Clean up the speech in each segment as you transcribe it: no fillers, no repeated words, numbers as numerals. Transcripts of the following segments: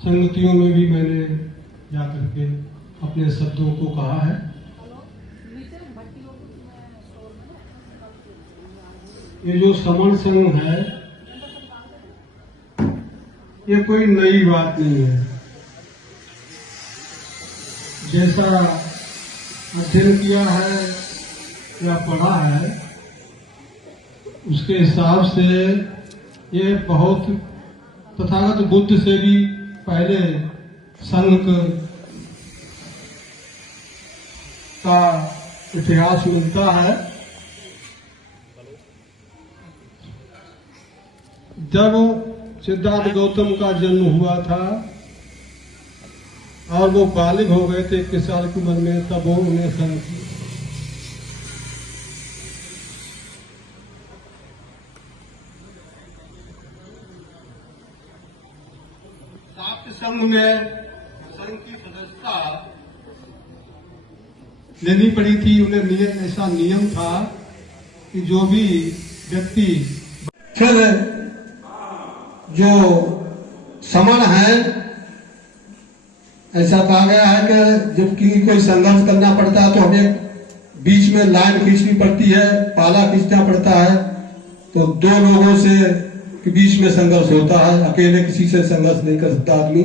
संगतियों में भी मैंने जाकर के अपने शब्दों को कहा है। ये जो समण संघ है ये कोई नई बात नहीं है। जैसा अध्ययन किया है या पढ़ा है उसके हिसाब से ये बहुत तथागत बुद्ध से भी पहले संघ का इतिहास मिलता है। जब सिद्धार्थ गौतम का जन्म हुआ था और वो बालिग हो गए थे 21 साल की उम्र में, तब वो उन्हें संघ संघ में संघ की सदस्यता लेनी पड़ी थी। उन्हें ऐसा नियम था कि जो भी व्यक्ति फिर जो समण है, ऐसा कहा गया है कि जब कोई संघर्ष करना पड़ता है तो हमें बीच में लाइन खींचनी पड़ती है, पाला खींचना पड़ता है, तो दो लोगों से के बीच में संघर्ष होता है, अकेले किसी से संघर्ष नहीं कर सकता आदमी।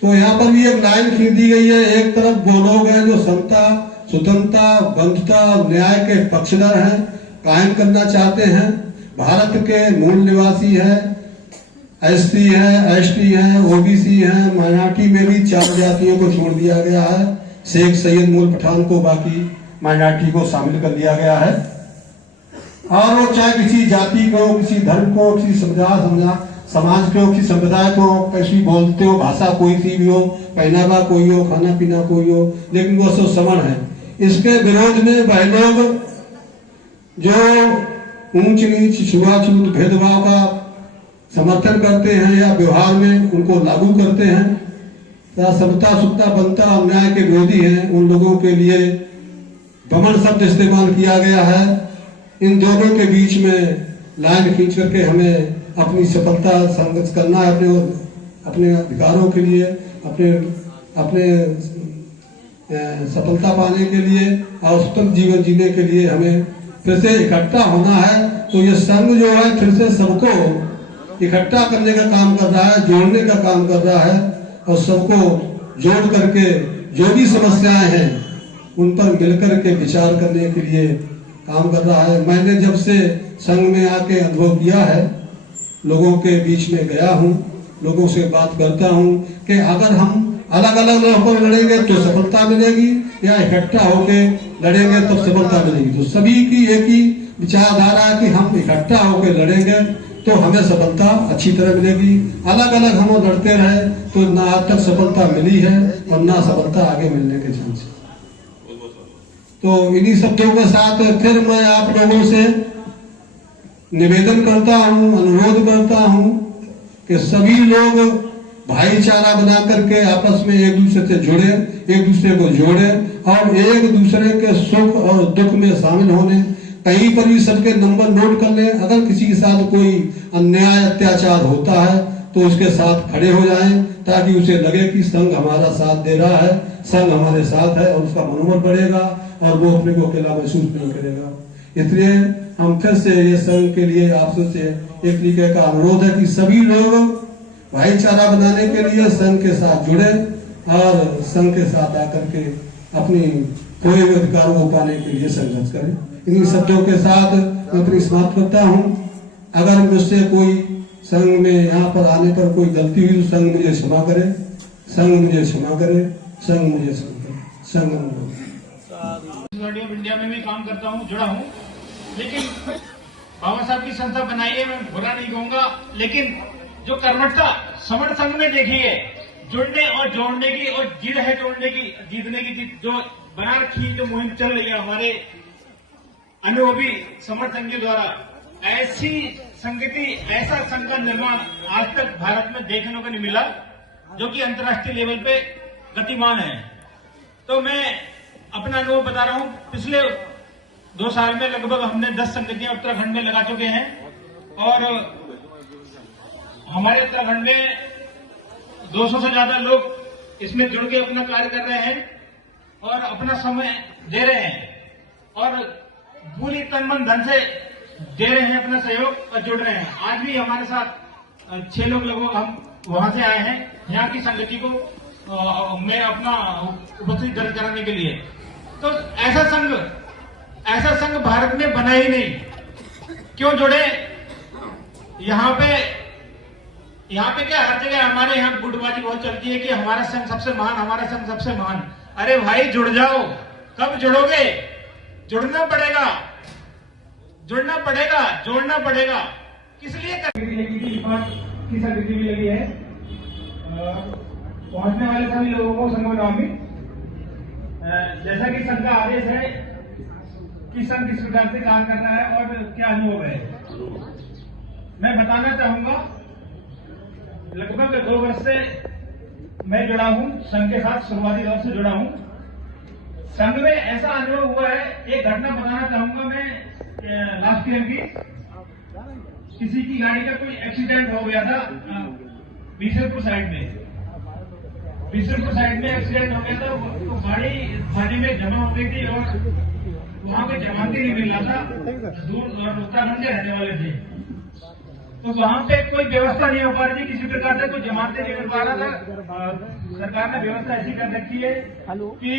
तो यहाँ पर भी एक लाइन खींच दी गई है। एक तरफ वो लोग हैं जो समता, स्वतंत्रता, बंधुता और न्याय के पक्षधर हैं, कायम करना चाहते हैं, भारत के मूल निवासी है, एससी है, एसटी है, ओबीसी है, माइनॉरिटी में भी 4 जातियों को छोड़ दिया गया है, शेख सैयद मूल पठान को, बाकी माइनॉरिटी को शामिल कर दिया गया है। और वो चाहे किसी जाति को, किसी धर्म को, किसी समाज को, किसी संप्रदाय को, कैसी बोलते हो, भाषा कोई सी भी हो, पहनावा कोई हो, खाना पीना कोई हो, लेकिन वो सब समण है। इसके विरोध में वह लोग जो ऊंच नीच, छुआछूत, भेदभाव का समर्थन करते हैं या व्यवहार में उनको लागू करते हैं, तथा समता, सुखता, बनता और न्याय के विरोधी हैं, उन लोगों के लिए भ्रमण शब्द इस्तेमाल किया गया है। इन दोनों के बीच में लाइन खींच करके हमें अपनी सफलता संघर्ष करना है, अपने अधिकारों के लिए, अपने सफलता पाने के लिए और स्वतंत्र जीवन जीने के लिए हमें फिर से इकट्ठा होना है। तो ये संघ जो है फिर से सबको इकट्ठा करने का काम कर रहा है, जोड़ने का काम कर रहा है और सबको जोड़ करके जो भी समस्याएं हैं उन पर मिलकर के विचार करने के लिए काम कर रहा है। मैंने जब से संघ में आके अनुभव किया है, लोगों के बीच में गया हूँ, लोगों से बात करता हूँ कि अगर हम अलग अलग होकर लड़ेंगे तो सफलता मिलेगी या इकट्ठा होकर लड़ेंगे तब सफलता मिलेगी। तो सभी की एक ही विचारधारा है कि हम इकट्ठा होकर लड़ेंगे तो हमें सफलता अच्छी तरह मिलेगी। अलग अलग हम लड़ते रहे तो ना आज तक सफलता मिली है और ना सफलता आगे मिलने के चांस। तो इन्हीं शब्दों के साथ फिर मैं आप लोगों से निवेदन करता हूँ, अनुरोध करता हूँ कि सभी लोग भाईचारा बना करके आपस में एक दूसरे से जुड़े, एक दूसरे को जोड़े और एक दूसरे के सुख और दुख में शामिल होने, कहीं पर भी सबके नंबर नोट कर ले। अगर किसी के साथ कोई अन्याय अत्याचार होता है तो उसके साथ खड़े हो जाएं, ताकि उसे लगे कि संघ हमारा साथ दे रहा है, संघ हमारे साथ है और उसका मनोबल बढ़ेगा और वो अपने को अकेला महसूस नहीं करेगा। इसलिए हम फिर से ये संघ के लिए आपसे एक तरीके का अनुरोध है कि सभी लोग भाईचारा बनाने के लिए संघ के साथ जुड़े और संघ के साथ आकर के अपनी खोए हुए अधिकारों को पाने के लिए संघर्ष करें। इन्हीं शब्दों के साथ मैं अपनी समाप्त करता हूँ। अगर मुझसे कोई संघ में यहाँ पर आने पर कोई गलती हुई तो संघ मुझे क्षमा करे, संघ मुझे क्षमा करे, संघ मुझे क्षमा करे। संघ इंडिया में भी काम करता हूँ, जुड़ा हूँ, लेकिन बाबा साहब की संस्था बनाई है, मैं बुरा नहीं कहूंगा, लेकिन जो कर्मठता समण संघ में देखी है, जुड़ने और जोड़ने की और जिद है जोड़ने की, जीतने की जो बना रखी जो मुहिम चल रही है हमारे अनुभवी समण संघ के द्वारा, ऐसी संगति, ऐसा संघ का निर्माण आज तक भारत में देखने को नहीं मिला जो कि अंतर्राष्ट्रीय लेवल पे गतिमान है। तो मैं अपना अनुभव बता रहा हूं। पिछले 2 साल में लगभग हमने 10 संगतियां उत्तराखंड में लगा चुके हैं और हमारे उत्तराखंड में 200 से ज्यादा लोग इसमें जुड़ के अपना कार्य कर रहे हैं और अपना समय दे रहे हैं और पूरी तन मन धन से दे रहे हैं अपना सहयोग और जुड़ रहे हैं। आज भी हमारे साथ 6 लोग लगभग हम वहां से आए हैं यहाँ की संगति को मैं अपना उपस्थित दर्ज कराने के लिए। तो ऐसा संघ भारत में बना ही नहीं। क्यों जुड़े? यहाँ पे क्या हर जगह हमारे यहाँ गुटबाजी बहुत चलती है कि हमारा संघ सबसे महान, हमारा संघ सबसे महान। अरे भाई जुड़ जाओ। कब जुड़ोगे? जुड़ना पड़ेगा, जोड़ना पड़ेगा। किस लिए की संगति भी लगी है। पहुंचने वाले सभी लोगों को संघ बनाओगी। जैसा कि संघ का आदेश है कि संघ किस प्रकार से काम कर रहा है और क्या अनुभव है, मैं बताना चाहूंगा। लगभग 2 वर्ष से मैं जुड़ा हूं संघ के साथ, शुरुआती दौर से जुड़ा हूं। संघ में ऐसा अनुभव हुआ है, एक घटना बताना चाहूंगा मैं। लास्ट ईयर की किसी की गाड़ी का कोई एक्सीडेंट हो गया था बीसलपुर साइड में एक्सीडेंट हो गया था। तो गाड़ी थाने में जमा हो गई थी और वहां पे जमानती नहीं मिल रहा था। दूर उत्तराखंड के रहने वाले थे, तो वहां पे कोई व्यवस्था नहीं हो पा रही थी, किसी प्रकार से कोई जमानती नहीं मिल पा रहा था। सरकार ने व्यवस्था ऐसी कर रखी है कि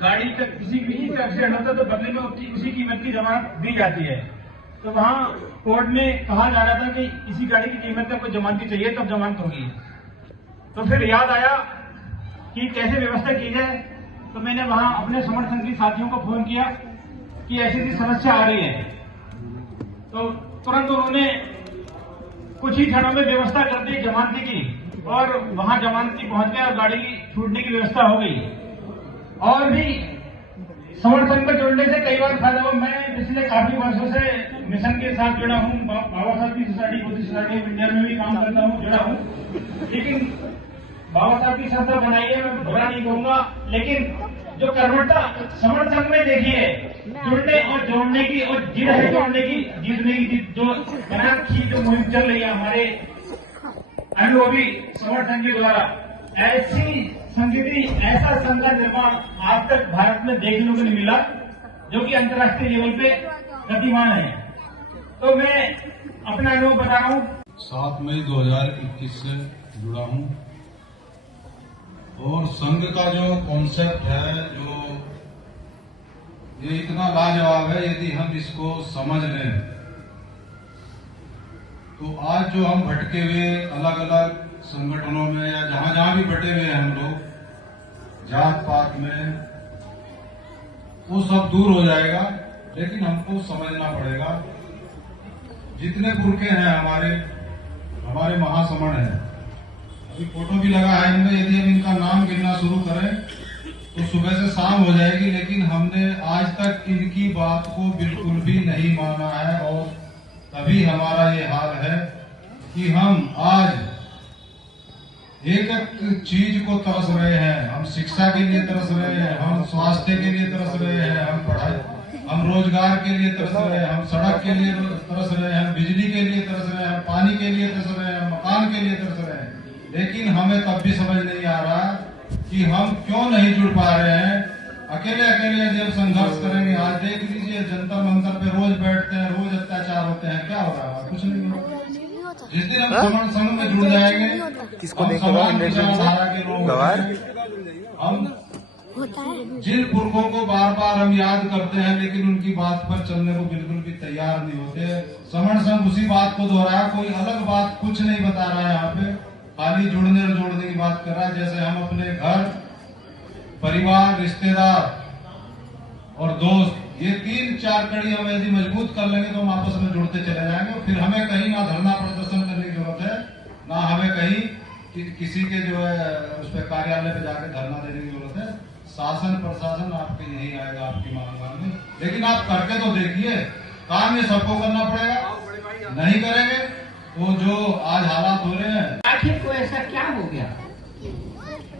गाड़ी का किसी का एक्सीडेंट होता है तो बदले में उसी कीमत की जमानत दी जाती है। तो वहां कोर्ट में कहा जा रहा था कि इसी गाड़ी की कीमत का कोई जमानती चाहिए तब जमानत होगी। तो फिर याद आया कि कैसे व्यवस्था की जाए। तो मैंने वहां अपने समर्थन की साथियों को फोन किया कि ऐसी समस्या आ रही है। तो तुरंत उन्होंने कुछ ही क्षणों में व्यवस्था कर दी जमानती की और वहां जमानती पहुंच गया और गाड़ी की छूटने की व्यवस्था हो गई। और भी समर्थन में जुड़ने से कई बार फायदा हुआ। मैं पिछले काफी वर्षों से मिशन के साथ जुड़ा हूं। बाबा साहब की society, Buddhist society of India में भी काम करता हूं, जुड़ा हूं। लेकिन बाबा साहब की संस्था बनाई है, मैं बुरा नहीं कहूंगा। लेकिन जो कर्मठता समर्थ संघ में देखी है, जुड़ने और जोड़ने की और जिद है जोड़ने की, जीतने की जो बना रखी जो मुहिम चल रही है हमारे अनुभवी समर्थ संघ के द्वारा, ऐसी संगति, ऐसा संघ का निर्माण आज तक भारत में देखने को नहीं मिला जो कि अंतर्राष्ट्रीय लेवल पे गतिमान है। तो मैं अपना अनुभव बता रहा हूँ। 7 मई 2021 से जुड़ा हूँ और संघ का जो कॉन्सेप्ट है, जो ये इतना लाजवाब है। यदि हम इसको समझ लें तो आज जो हम भटके हुए अलग अलग संगठनों में या जहां जहां भी बटे हुए हैं हम लोग जात पात में, वो सब दूर हो जाएगा। लेकिन हमको समझना पड़ेगा, जितने पुरखे हैं हमारे महासमण हैं, अभी फोटो भी लगा है इनमें। यदि हम इनका नाम गिनना शुरू करें तो सुबह से शाम हो जाएगी। लेकिन हमने आज तक इनकी बात को बिल्कुल भी नहीं माना है और तभी हमारा ये हाल है कि हम आज एक एक चीज को तरस रहे हैं। हम शिक्षा के लिए तरस रहे हैं, हम स्वास्थ्य के लिए तरस रहे हैं, हम रोजगार के लिए तरस रहे हैं, हम सड़क के लिए तरस रहे हैं, हम बिजली के लिए तरस रहे हैं, हम पानी के लिए तरस रहे हैं, हम मकान के लिए तरस रहे हैं। लेकिन हमें तब भी समझ नहीं आ रहा कि हम क्यों नहीं जुड़ पा रहे हैं। अकेले यदि हम संघर्ष करेंगे, आज देख लीजिए जंतर मंतर पे रोज बैठते हैं, रोज अत्याचार होते हैं, क्या हो रहा है? कुछ नहीं हो रहा। जिस दिन हम समण संघ में जुड़ जाएंगे, हम समान विचारधारा के लोग हम जिन पुरखों को बार बार हम याद करते हैं लेकिन उनकी बात पर चलने को बिल्कुल भी तैयार नहीं होते। समण संघ उसी बात को दोहराया, कोई अलग बात कुछ नहीं बता रहा है। यहाँ पे खाली जुड़ने और जोड़ने की बात कर रहा है। जैसे हम अपने घर, परिवार, रिश्तेदार और दोस्त, ये 3-4 कड़ी हम यदि मजबूत कर लेंगे तो हम आपस में जुड़ते चले जाएंगे। फिर हमें कहीं ना धरना प्रदर्शन करने की जरूरत है, ना हमें कहीं किसी के जो है उस पर कार्यालय पे जाकर धरना देने की जरूरत है। शासन प्रशासन आपके यही आएगा आपकी मांग में। लेकिन आप करके तो देखिए, काम ये सबको करना पड़ेगा। नहीं करेंगे तो जो आज हालात हो रहे हैं, आखिर को ऐसा क्या हो गया?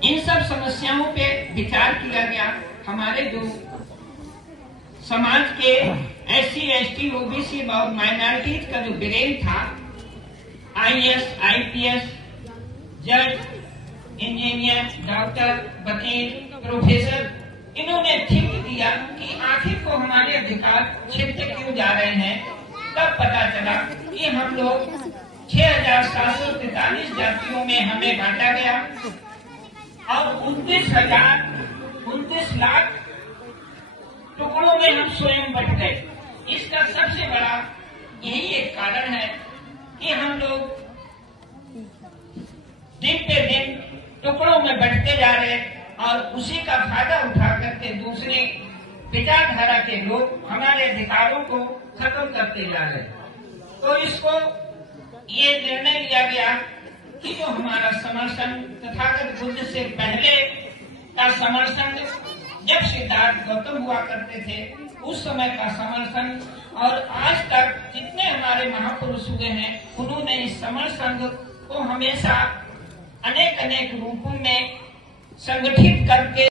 इन सब समस्याओं पे विचार किया गया। हमारे जो समाज के SC, ST, OBC और माइनॉरिटीज का जो ब्रेन था, IAS, IPS, जज, इंजीनियर, डॉक्टर, वकील, प्रोफेसर, इन्होंने थिंक किया कि आखिर को हमारे अधिकार छिनते क्यों जा रहे हैं। तब पता चला कि हम लोग 6,743 जातियों में हमें बांटा गया और 29 लाख टुकड़ों में हम स्वयं बट गए। इसका सबसे बड़ा यही एक कारण है कि हम लोग दिन पे दिन टुकड़ों में बढ़ते जा रहे और उसी का फायदा उठा करके दूसरे विचारधारा के लोग हमारे अधिकारों को खत्म करते जा रहे। तो इसको ये निर्णय लिया गया कि जो हमारा समर्थन तथागत बुद्ध से पहले का समर्थन, जब सिद्धार्थ गौतम हुआ करते थे उस समय का समर्थन, और आज तक जितने हमारे महापुरुष हुए हैं उन्होंने इस समर्थन को हमेशा अनेक रूपों में संगठित करके